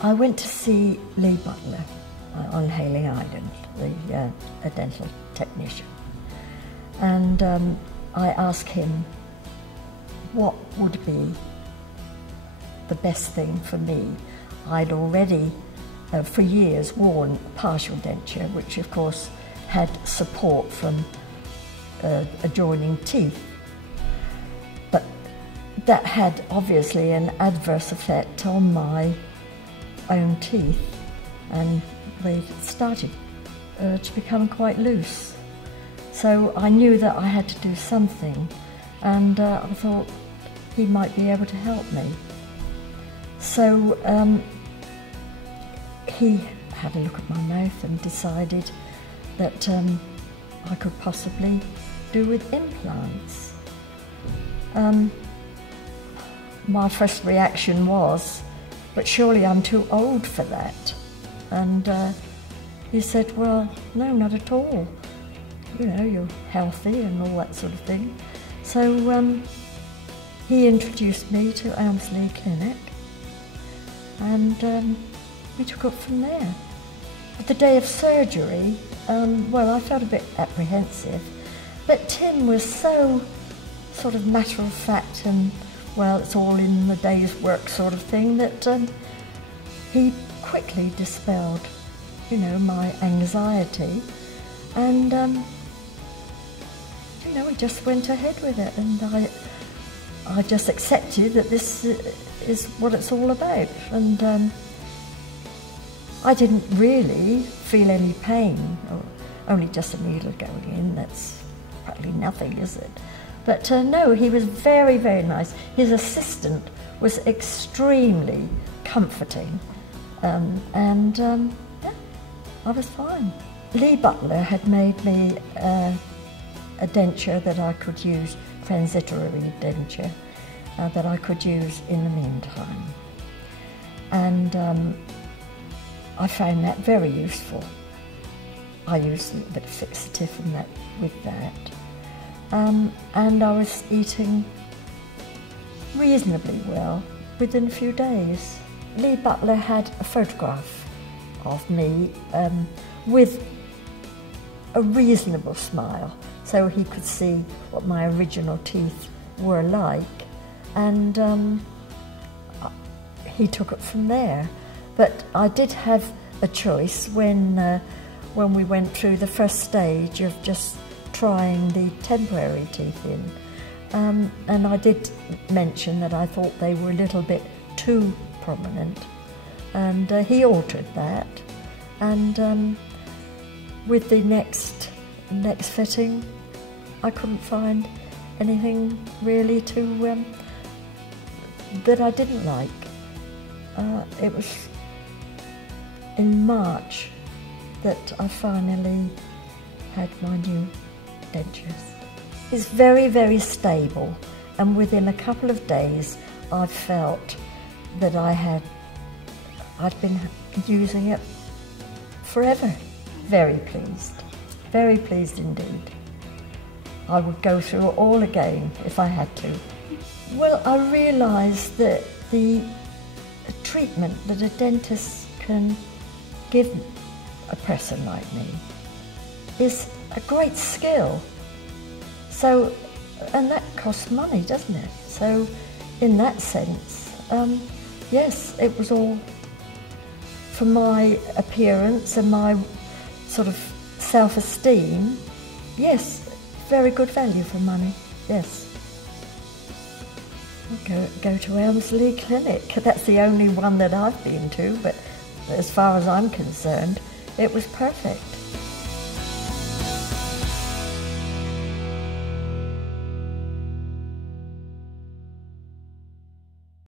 I went to see Lee Butler on Hayling Island, a dental technician, and I asked him what would be the best thing for me. I'd already, for years, worn partial denture, which of course had support from adjoining teeth. But that had obviously an adverse effect on my own teeth, and they started to become quite loose. So I knew that I had to do something, and I thought he might be able to help me. So he had a look at my mouth and decided that I could possibly do with implants. My first reaction was, but surely I'm too old for that. And he said, well, no, not at all. You know, you're healthy and all that sort of thing. So he introduced me to Elmsleigh Clinic, and we took up from there. But the day of surgery, well, I felt a bit apprehensive, but Tim was so sort of matter of fact and, well, it's all in the day's work sort of thing, that he quickly dispelled, you know, my anxiety, and you know, we just went ahead with it, and I just accepted that this is what it's all about, and I didn't really feel any pain, or only just a needle going in. That's practically nothing, is it? But no, he was very, very nice. His assistant was extremely comforting, and yeah, I was fine. Lee Butler had made me a denture that I could use, transitory denture, that I could use in the meantime. And I found that very useful. I used a bit of fixative and that, with that. And I was eating reasonably well within a few days. Lee Butler had a photograph of me with a reasonable smile, so he could see what my original teeth were like, and he took it from there. But I did have a choice when we went through the first stage of just trying the temporary teeth in, and I did mention that I thought they were a little bit too prominent, and he altered that, and with the next fitting I couldn't find anything really to that I didn't like. It was in March that I finally had my new dentures. It's very, very stable, and within a couple of days I felt that I'd been using it forever. Very pleased indeed. I would go through it all again if I had to. Well, I realised that the treatment that a dentist can give a person like me is a great skill. So, and that costs money, doesn't it? So, in that sense, yes, it was all for my appearance and my sort of self-esteem. Yes, very good value for money, yes. Go to Elmsleigh Clinic. That's the only one that I've been to, but as far as I'm concerned, it was perfect.